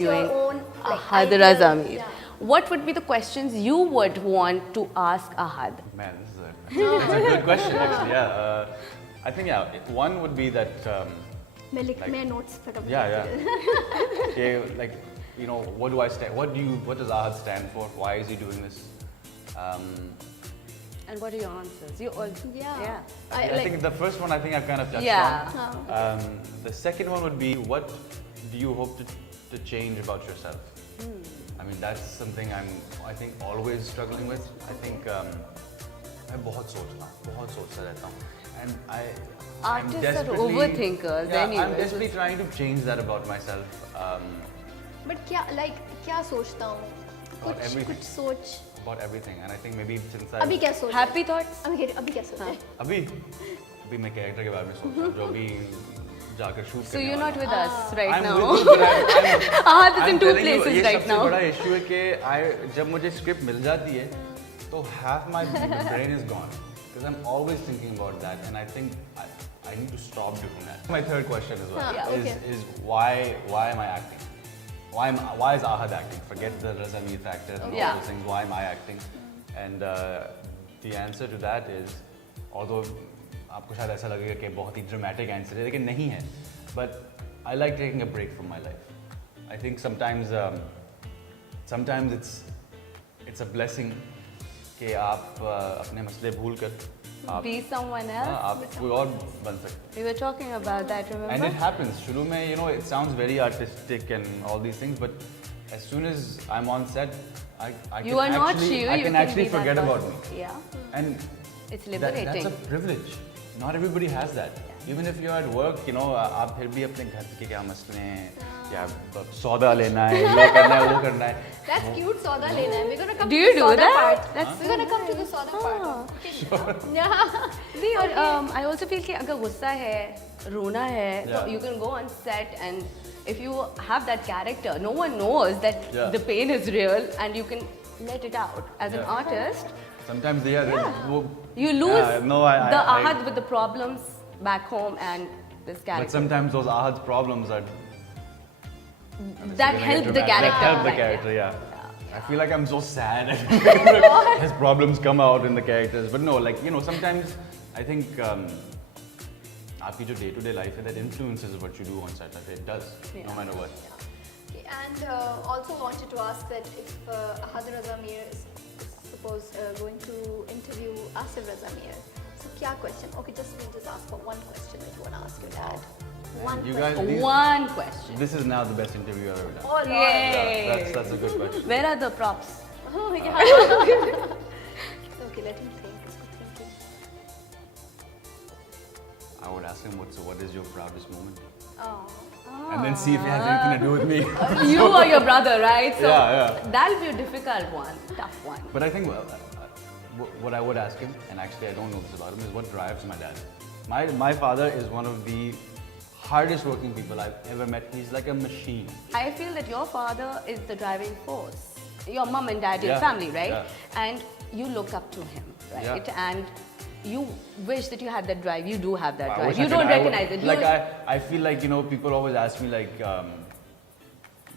Your own Ahad ideal- Raza Mir. yeah. What would be the questions you would want to ask Ahad? Man, this is a good question actually. Yeah, I think one would be that मैं notes फटाफट yeah. Okay, like what do I stand? What does Ahad stand for? Why is he doing this? And what are your answers? Yeah. I think the first one I've kind of touched Yeah. on. The second one would be what do you hope to change about yourself? I mean that's something I think always struggling with. I think मैं बहुत सोचता रहता हूँ, and I'm Artists are desperately- overthinkers Yeah, anyway. I'm desperately trying to change that about myself. But क्या सोचता हूँ? everything. कुछ सोच. About everything, and I think maybe since अभी क्या सोच? Happy thoughts? अभी क्या सोच? अभी मैं कैरेक्टर के बारे में सोच रहा हूँ जो अभी जाकर shoot So you're not with us right I'm now. with you, but I'm Ahad is I'm in two telling you, places ये right सबसे now. बड़ा इशू है कि जब मुझे स्क्रिप्ट मिल जाती है तो half my brain is gone because I'm always thinking about that, and I think I need to stop doing that. My third question as well Yeah, okay. is why am I acting? Why is Ahad acting? Forget the Raza Mir factor and all Yeah. those things. Why am I acting? And the answer to that is, although आपको शायद ऐसा लगेगा कि बहुत ही dramatic answer है, लेकिन नहीं है. But I like taking a break from my life. I think sometimes it's a blessing कि आप अपने मसले भूल कर आप Be someone else. आप कोई और बन सकते. We were talking about that, remember? And it happens. शुरू में, it sounds very artistic and all these things, but as soon as I'm on set, I You can are not actually, you. I You can can actually be that forget about person. me. Yeah. And It's liberating. that's a privilege. Not everybody has that. Even if you're at work, आप फिर भी अपने घर के क्या मसले हैं, क्या सौदा लेना है, ये करना है, वो करना है. That's cute. सौदा लेना है. We're gonna come Do to you the do सौदा that? part. That's We're gonna come to the सौदा part. Okay. Yeah. नहीं, और I also feel कि अगर गुस्सा है, रोना है, तो Yeah. you can go on set, and if you have that character, no one knows that Yeah. the pain is real, and you can let it out. As an Yeah. artist, Sometimes you lose the I- Ahad with the problems back home and this But character. sometimes those Ahad's problems are That help the character. Help the right, character, yeah. I feel like I'm so sad. His problems come out in the characters, but no, sometimes I think आपकी जो day-to-day life है, that influences what you do on set. It does, no matter what. Okay, and also wanted to ask that if Ahad Raza Mir is suppose going to interview Asif Raza Mir, so क्या question? Okay, we'll just ask for one question that you want to ask your dad. One You question. guys, One question. this is now the best interview I've ever done. Oh, Lord. Yay! That's a good question. Where are the props? Oh my God. Okay, let him think. Thinking. I would ask him what is your proudest moment, Oh. and then see if it has anything to do with me. You or your brother, right? So Yeah. that'll be a difficult one, tough one. But I think what I would ask him, and actually I don't know this about him, is what drives my dad. My father is one of the hardest working people I've ever met. He's like a machine. I feel that your father is the driving force. Your mom and dad, your Yeah, family, right? yeah. And you look up to him, right? Yeah. And you wish that you had that drive. You do have that I drive. wish You I don't could- I would- recognize it. Like You- I feel like people always ask me like,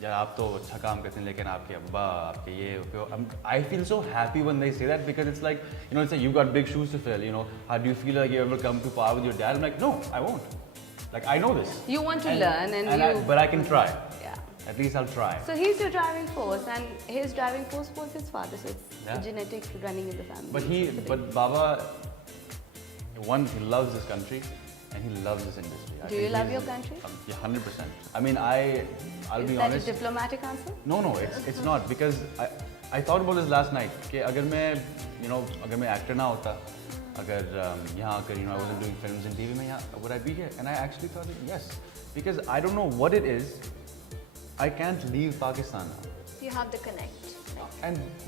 यार आप तो अच्छा काम करते हैं लेकिन आपके अब्बा आपके ये I feel so happy when they say that because it's like it's like you got big shoes to fill. How do you feel like you ever come to power with your dad? I'm like, no, I won't. Like I know this. You want to learn and but I can try. Yeah. At least I'll try. So he's your driving force, and his driving force was his father. So it's Yeah. genetic running in the family. But Baba, one, he loves this country and he loves this industry. I Do think you love he's- your country? Yeah, 100%. I mean, I'll Is be that honest. a diplomatic answer? No, it's not because I thought about this last night कि अगर मैं अगर मैं actor ना होता, अगर यहाँ आकर I wasn't doing films and TV में would I be here? And I actually thought that yes, because I don't know what it is. I can't leave Pakistan now. You have the connect.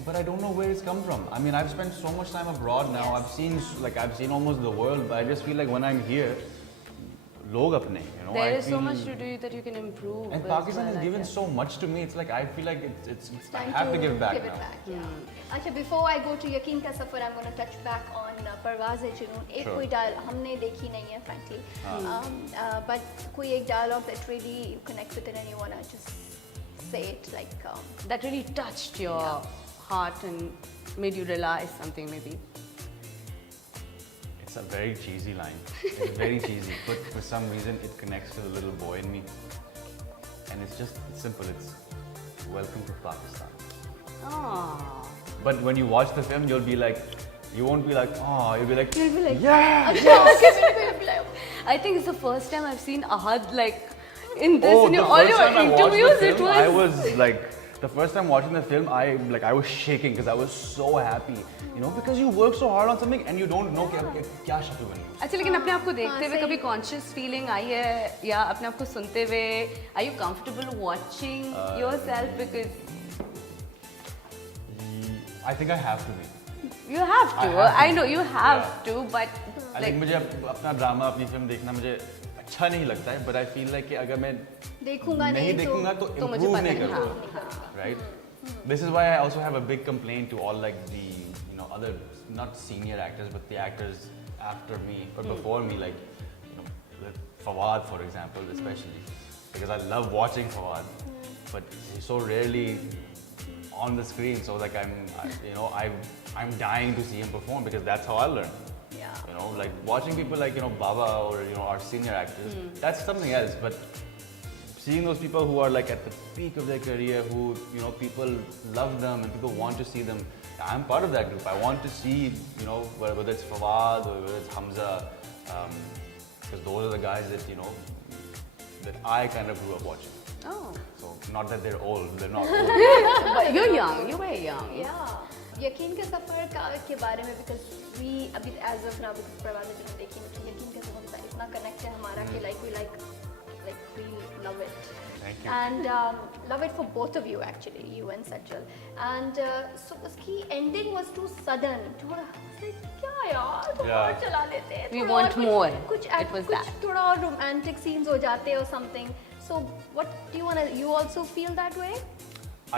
But I don't know where it's come from. I mean, I've spent so much time abroad now. Yes. I've seen almost the world, but I just feel like when I'm here, log apne, There I is so feel- much to do that you can improve. And as Pakistan well, has I given guess. so much to me. It's like I feel like it's I Time have to give back give now. it back, yeah. अच्छा, before I go to Yaqeen Ka Safar, I'm going to touch back on Parwaaz-e-Junoon. एक Sure. कोई हमने देखी नहीं है, frankly. But कोई एक dialogue that really you connect with it and you want to just say it like? That really touched your heart and made you realize something maybe? It's a very cheesy line. It's very cheesy, but for some reason it connects to the little boy in me. And it's just simple. It's welcome to Pakistan. Oh. But when you watch the film, you'll be like, you won't be like, oh, you'll be like, Yeah. Yes. I think it's the first time I've seen Ahad like in this. oh, in the all first your time I watched interviews, the it film, was. I was like, the first time watching the film, I was shaking because I was so happy, you know, because you work so hard on something and you don't know क्या शक्ल बनी. अच्छा लेकिन अपने आप को देखते हुए सही। कभी कॉन्शियस फीलिंग आई है या अपने आप को सुनते हुए are you comfortable watching yourself because I think I have to be. You have to have to. I know you have Yeah. To but I think मुझे अपना ड्रामा अपनी फिल्म देखना मुझे अच्छा नहीं लगता है, but I feel like कि अगर मैं देखूंगा नहीं नहीं देखूंगा तो तो मुझे improve पता नहीं नहीं, करूँगा, right? This is why I also have a big complaint to all like the other not senior actors but the actors after me or before me, like like Fawad for example, especially because I love watching Fawad, but he's so rarely on the screen, so like I'm dying to see him perform because that's how I learn. Yeah. You know, like watching people like Baba or our senior actors, that's something else. But seeing those people who are like at the peak of their career, who people love them and people want to see them, I'm part of that group. I want to see whether it's Fawad or whether it's Hamza, because those are the guys that that I kind of grew up watching. Oh. So not that they're old, they're not old. But you're young, you're very young. Yeah. यकीन के सफर के बारे में because we अभी as of now because प्रवाद ने जो देखी कि यकीन के सफर के साथ इतना connect है हमारा कि like we love it. Thank you. And love it for both of you actually, you and Sajjal. And so उसकी ending was too sudden. थोड़ा क्या यार Yeah. और चला लेते हैं. We थोड़ा want और more. कुछ It was कुछ that. थोड़ा और romantic scenes हो जाते हैं or something. So what do you wanna? You also feel that way?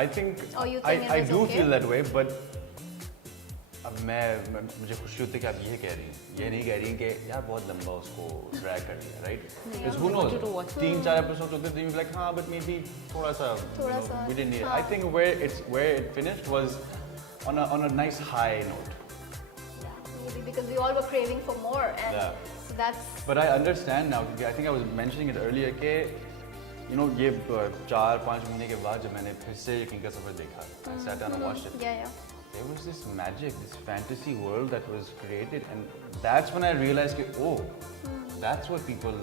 I think Or you think it I was do okay? feel that way, but अब मुझे खुशी होती है कि आप ये कह रही हैं, ये नहीं कह रही हैं कि यार बहुत लंबा उसको ड्रैग कर दिया, right? Because who knows? wanted to watch. 3-4 episodes होते थे, you'd be like हाँ, but maybe थोड़ा सा we didn't need it. I think where it finished was on a nice high note. Maybe because we all were craving for more, and Yeah. so that's But I understand now. I think I was mentioning it earlier कि ये 4-5 महीने के बाद जब मैंने फिर से यकीन का सफर देखा, I sat down and watched it. yeah. There was this magic, this fantasy world that was created, and that's when I realized that, that's what people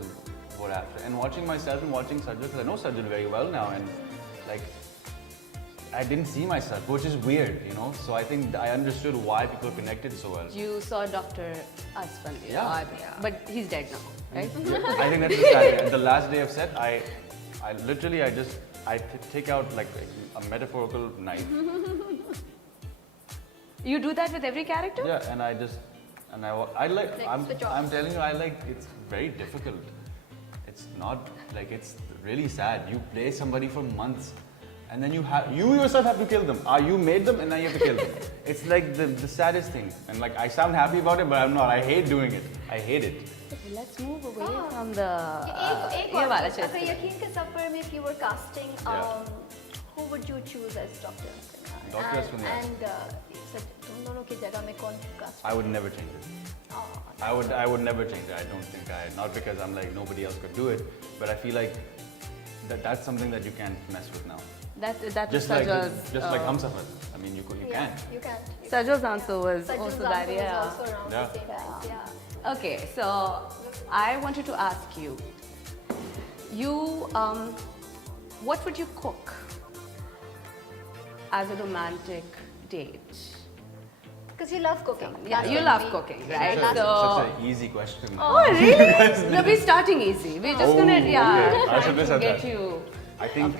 were after. And watching myself and watching Sajjal, because I know Sajjal very well now, and like I didn't see myself, which is weird, So I think I understood why people connected so well. You saw Dr. Asfan. Yeah. But he's dead now, right? I think that's the sad. The last day of set, I literally take out like a metaphorical knife. You do that with every character? Yeah, and I like, switch off. I'm telling you, it's very difficult. It's not like, it's really sad. You play somebody for months and then you yourself have to kill them. You made them and now you have to kill them. It's like the saddest thing. And like, I sound happy about it, but I'm not. I hate doing it. I hate it. Okay, let's move away from the... एक ये और वाला अगर चलते हैं। यकीन के सफर में if you were casting, Yeah. who would you choose as Dr. Asfan? Dr. Asfan, yeah. And तुम दोनों की जगह में कौन cast? I would never change it. Oh, I would never change it. I don't think not because I'm like nobody else could do it, but I feel like that's something that you can't mess with now. That's Just like Sajjal's, like Humsafar. I mean, you yeah, can. you can't. Sajjal's answer was Sajjal's also answer that, was yeah. also around Yeah. the same lines, yeah. Okay, so I wanted to ask you, what would you cook as a romantic date? Because you love cooking. Yeah, That's you what love we- cooking, yeah, right? that's- Such So, an easy question. oh really? No, we're starting easy. We're just Oh, gonna, okay. I trying should to have said get that. you. I think